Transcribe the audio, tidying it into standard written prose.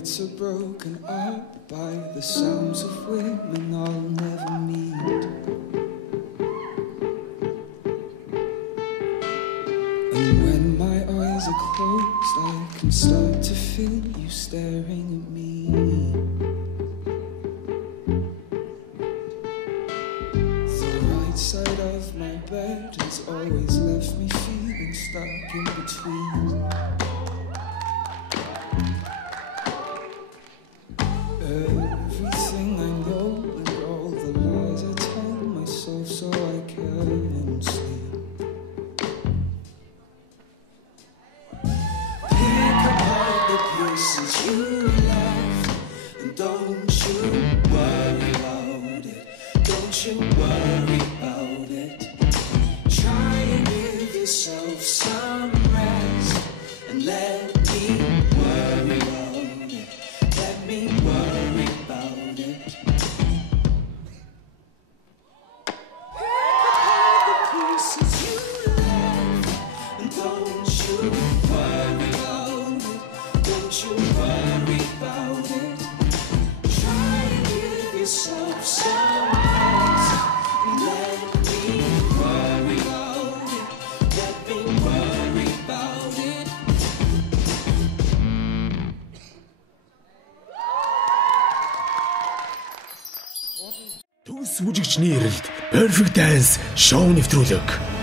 nights are broken up by the sounds of women I'll never meet. And when my eyes are closed, I can start to feel you staring at me. The right side of my bed has always left me feeling stuck in between. Everything I know and all the lies I tell myself so I can sleep. Pick apart the pieces you left, and don't you worry about it. Don't you worry about it. Try and give yourself some rest and let me worry about it. Let me worry about it. Pick apart the pieces you left, and don't you worry about it. Don't you worry about it. Try and give yourself some rest and let me worry about it. Let me worry about it. Төс бүжигчний эрэлд Perfect Dance шоу нэвтрүүлэг.